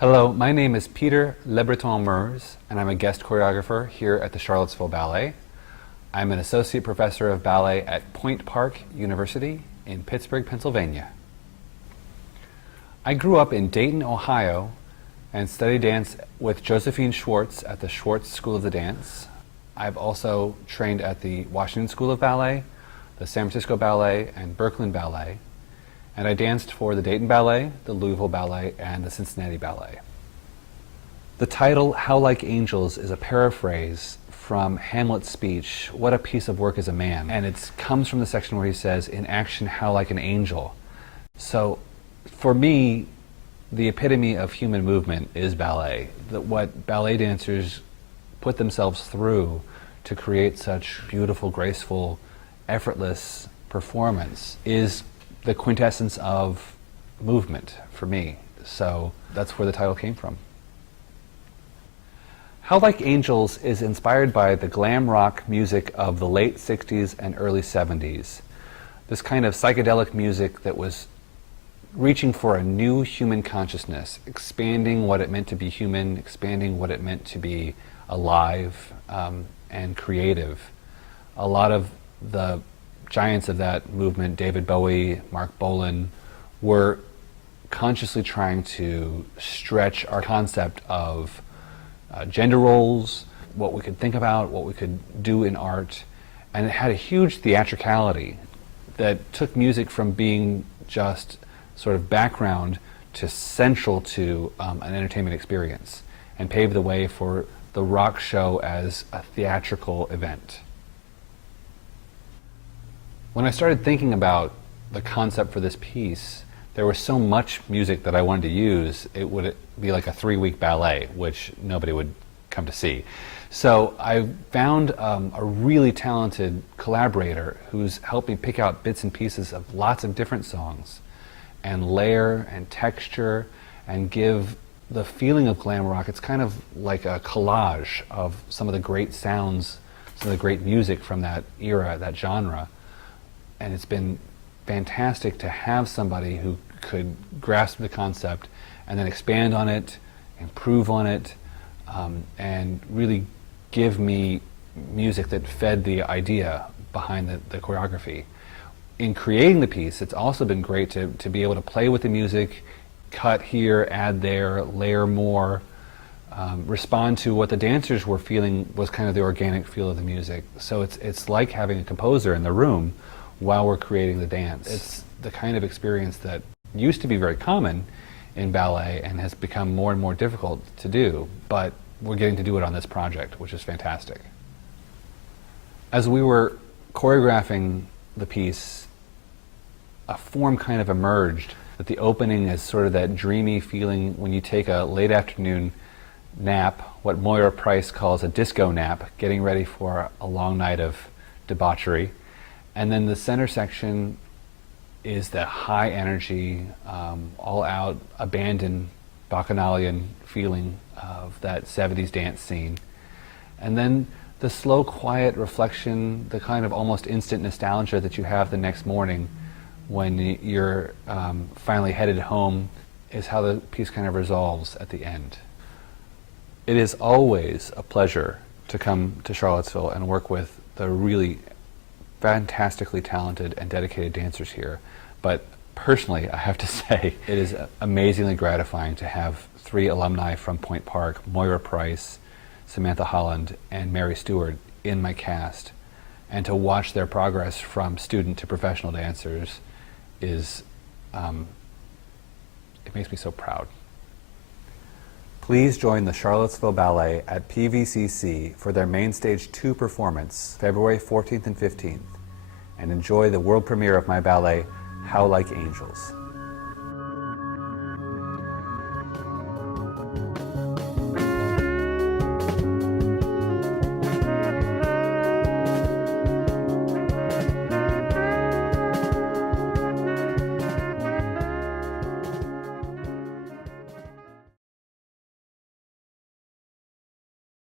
Hello, my name is Peter LeBreton Merz, and I'm a guest choreographer here at the Charlottesville Ballet. I'm an associate professor of ballet at Point Park University in Pittsburgh, Pennsylvania. I grew up in Dayton, Ohio, and studied dance with Josephine Schwartz at the Schwartz School of the Dance. I've also trained at the Washington School of Ballet, the San Francisco Ballet, and Brooklyn Ballet. And I danced for the Dayton Ballet, the Louisville Ballet, and the Cincinnati Ballet. The title, How Like Angels, is a paraphrase from Hamlet's speech, What a Piece of Work is a Man? And it comes from the section where he says, in action, how like an angel. So for me, the epitome of human movement is ballet. What ballet dancers put themselves through to create such beautiful, graceful, effortless performance is the quintessence of movement for me. So that's where the title came from. How Like Angels is inspired by the glam rock music of the late 60s and early 70s. This kind of psychedelic music that was reaching for a new human consciousness, expanding what it meant to be human, expanding what it meant to be alive and creative. A lot of the giants of that movement, David Bowie, Mark Bolan, were consciously trying to stretch our concept of gender roles, what we could think about, what we could do in art, and it had a huge theatricality that took music from being just sort of background to central to an entertainment experience, and paved the way for the rock show as a theatrical event. When I started thinking about the concept for this piece, there was so much music that I wanted to use, it would be like a 3-week ballet, which nobody would come to see. So I found a really talented collaborator who's helped me pick out bits and pieces of lots of different songs and layer and texture and give the feeling of glam rock. It's kind of like a collage of some of the great sounds, some of the great music from that era, that genre. And it's been fantastic to have somebody who could grasp the concept and then expand on it, improve on it, and really give me music that fed the idea behind the choreography. In creating the piece, it's also been great to be able to play with the music, cut here, add there, layer more, respond to what the dancers were feeling was kind of the organic feel of the music. So it's like having a composer in the room while we're creating the dance. It's the kind of experience that used to be very common in ballet and has become more and more difficult to do, but we're getting to do it on this project, which is fantastic. As we were choreographing the piece, a form kind of emerged, that the opening is sort of that dreamy feeling when you take a late afternoon nap, what Moira Price calls a disco nap, getting ready for a long night of debauchery. And then the center section is that high energy, all out, abandoned, bacchanalian feeling of that 70s dance scene. And then the slow, quiet reflection, the kind of almost instant nostalgia that you have the next morning when you're finally headed home is how the piece kind of resolves at the end. It is always a pleasure to come to Charlottesville and work with the really fantastically talented and dedicated dancers here. But personally, I have to say, it is amazingly gratifying to have 3 alumni from Point Park, Moira Price, Samantha Holland, and Mary Stewart, in my cast. And to watch their progress from student to professional dancers is, it makes me so proud. Please join the Charlottesville Ballet at PVCC for their Mainstage 2 performance, February 14th and 15th, and enjoy the world premiere of my ballet, How Like Angels.